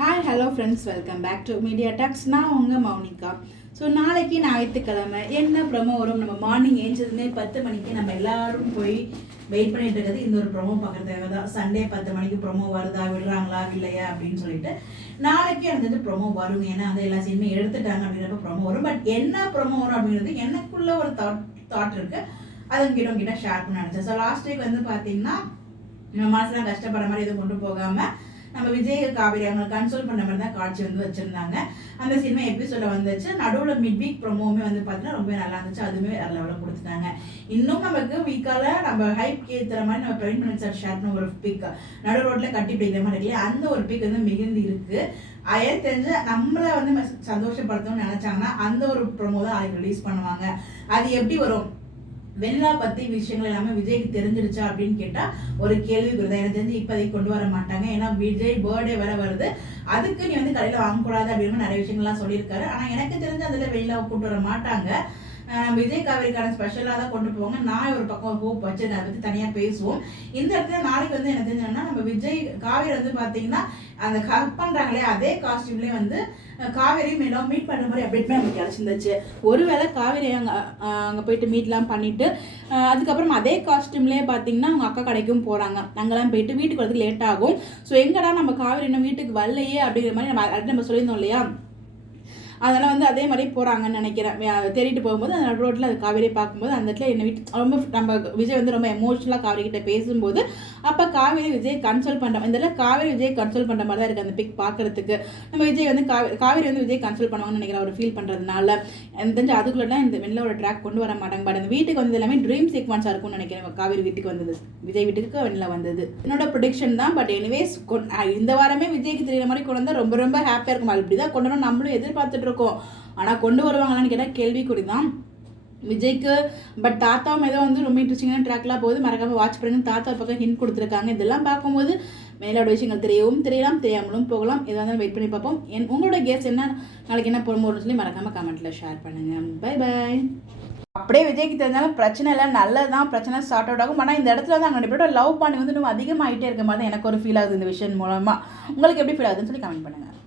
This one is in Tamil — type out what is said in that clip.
Hi hello friends, welcome back to media talks. நான் உங்கள் மௌனிகா. ஸோ நாளைக்கு ஞாயிற்றுக்கிழமை என்ன ப்ரொமோ வரும்? நம்ம மார்னிங் ஏஞ்சதுமே 10 மணிக்கு நம்ம எல்லாரும் போய் வெயிட் பண்ணிட்டு இருக்கிறது இந்த ஒரு ப்ரொமோ பார்க்குறதுக்காக தான். சண்டே 10 மணிக்கு ப்ரொமோ வருதா, விடுறாங்களா இல்லையா அப்படின்னு சொல்லிட்டு நாளைக்கு அந்த ப்ரொமோ வரும். ஏன்னா அந்த எல்லா சீனுமே எடுத்துட்டாங்க அப்படின்றப்ப ப்ரொமோ வரும். பட் என்ன ப்ரொமோ வரும் அப்படின்றது எனக்குள்ள ஒரு தாட் இருக்குது. அதை உங்ககிட்ட ஷேர் பண்ண நினச்சேன். ஸோ லாஸ்ட் வீக் வந்து பார்த்தீங்கன்னா நம்ம மனசுலாம் கஷ்டப்படுற மாதிரி எதுவும் கொண்டு போகாமல் நம்ம விஜய் காவேரி அவங்க கன்சோல் பண்ண மாதிரி தான் காட்சி வந்து வச்சிருந்தாங்க. அந்த சினிமா எபிசோட வந்துச்சு. நடுவில் மிட் வீக் ப்ரொமோவுமே வந்து பார்த்தீங்கன்னா ரொம்ப நல்லா இருந்துச்சு. அதுவுமே வேற லெவலில் கொடுத்துட்டாங்க. இன்னும் நமக்கு வீக்கால நம்ம ஹைப் ஏற்றுற மாதிரி நம்ம பிரவீன் பண்ணி சார் ஷேர் பண்ண ஒரு பிக் நடு ரோட்ல கட்டி பிடிக்கிற மாதிரி இல்லையா, அந்த ஒரு பிக் வந்து மிகுந்து இருக்கு. எனக்கு தெரிஞ்சு நம்மளை வந்து சந்தோஷப்படுத்தணும்னு நினைச்சாங்கன்னா அந்த ஒரு ப்ரொமோ தான் நாளைக்கு ரிலீஸ் பண்ணுவாங்க. அது எப்படி வரும்? வெண்ணிலா பத்தி விஷயங்கள் எல்லாமே விஜய்க்கு தெரிஞ்சிருச்சா அப்படின்னு கேட்டா ஒரு கேள்விக்குறதா. எனக்கு தெரிஞ்சு இப்போதைக்கு கொண்டு வர மாட்டாங்க. ஏன்னா விஜய் பர்த்டே வேற வருது, அதுக்கு நீ வந்து கடையில் வாங்கக்கூடாது அப்படின்னு நிறைய விஷயங்கள்லாம் சொல்லியிருக்காரு. ஆனா எனக்கு தெரிஞ்சு அதில் வெண்ணிலாவை கூட்டு வர மாட்டாங்க. விஜய் காவேரிக்கான ஸ்பெஷலாக தான் கொண்டு போவாங்க. நான் ஒரு பக்கம் ஒரு ஹோப் வச்சிருக்கேன், அதை பற்றி தனியாக பேசுவோம். இந்த இடத்துல நாளைக்கு வந்து எனக்கு தெரிஞ்சதுன்னா நம்ம விஜய் காவேரி வந்து பார்த்தீங்கன்னா அந்த கட் பண்ணுறாங்களே அதே காஸ்டியூம்லேயே வந்து காவேரியும் எல்லாம் மீட் பண்ணுற மாதிரி அப்டேட்மே நமக்கு கிடச்சிருந்துச்சு. ஒருவேளை காவேரி அங்கே போயிட்டு மீட்லாம் பண்ணிவிட்டு அதுக்கப்புறம் அதே காஸ்டியூம்லேயே பார்த்தீங்கன்னா அவங்க அக்கா கடைக்கும் போகிறாங்க. அங்கெல்லாம் போயிட்டு வீட்டுக்கு வரதுக்கு லேட் ஆகும். ஸோ எங்கடா நம்ம காவேரி இன்னும் வீட்டுக்கு வரலையே அப்படிங்கிற மாதிரி நம்ம சொல்லியிருந்தோம் இல்லையா, அதெல்லாம் வந்து அதே மாதிரி போகிறாங்கன்னு நினைக்கிறேன். தேடிட்டு போகும்போது அந்த ரோட்டில் அது காவேரியை பார்க்கும்போது அந்த இடத்துல என்ன வீட்டு ரொம்ப நம்ம விஜய் வந்து ரொம்ப எமோஷனலாக காவேரி கிட்ட பேசும்போது அப்போ காவேரி விஜய் கன்சோல் பண்ணுற இந்த இடத்துல காவேரி விஜய் கன்சோல் பண்ணுற மாதிரி தான் இருக்குது அந்த பிக் பார்க்குறதுக்கு. நம்ம விஜய் வந்து காவேரி வந்து விஜய் கன்சோல் பண்ணுவாங்கன்னு நினைக்கிறேன் அவர் ஃபீல் பண்ணுறதுனால. எனக்கு தெரிஞ்சு அதுக்குள்ளலாம் இந்த வெண்ணிலாவோட ட்ராக் கொண்டு வர மாட்டாங்க. பட் அந்த வீட்டுக்கு வந்து எல்லாமே ட்ரீம் சீக்வன்ஸாக இருக்கும்னு நினைக்கிறேன். காவேரி வீட்டுக்கு வந்தது, விஜய் வீட்டுக்கு வெண்ணிலா வந்தது என்னோட ப்ரொடிக்ஷன் தான். பட் எனிவேஸ் இந்த வாரமே விஜய்க்கு தெரியுற மாதிரி கொண்டு வந்தால் ரொம்ப ரொம்ப ஹாப்பியாக இருக்கும். இப்படி தான் கொண்டு வரணும் நம்மளும் எதிர்பார்த்துட்டு இருக்கோம். ஆனால் கொண்டு வருவாங்களான்னு கேட்டால் கேள்விக்குறி தான் விஜய்க்கு. பட் தாத்தாவும் ஏதோ வந்து ரொம்ப இன்ட்ரெஸ்டிங்கான ட்ராக்லாம் போகுது, மறக்காம வாட்ச் பண்ணுங்க. தாத்தா பக்கம் ஹிண்ட் கொடுத்துருக்காங்க. இதெல்லாம் பார்க்கும்போது மேலோட விஷயங்கள் தெரியவும் தெரியலாம், தெரியாமலும் போகலாம். எதாக இருந்தாலும் வெயிட் பண்ணி பார்ப்போம். உங்களோட கேஸ் என்ன, நாளைக்கு என்ன போகணும்னு சொல்லி மறக்காம கமெண்ட்ல ஷேர் பண்ணுங்க. Bye bye. அப்படியே விஜய்க்கு தெரிஞ்சாலும் பிரச்சனை இல்லை, நல்லதான், பிரச்சனை சார்ட் அவுட் ஆகும். ஆனால் இந்த இடத்துல வந்து அவங்க எப்படியோட லவ் பண்ணி வந்து இன்னும் அதிகமாகிட்டே இருக்க மாதிரி எனக்கு ஒரு ஃபீல் ஆகுது இந்த விஷயம் மூலமாக. உங்களுக்கு எப்படி ஃபீல் ஆகுதுன்னு சொல்லி கமெண்ட் பண்ணுங்கள்.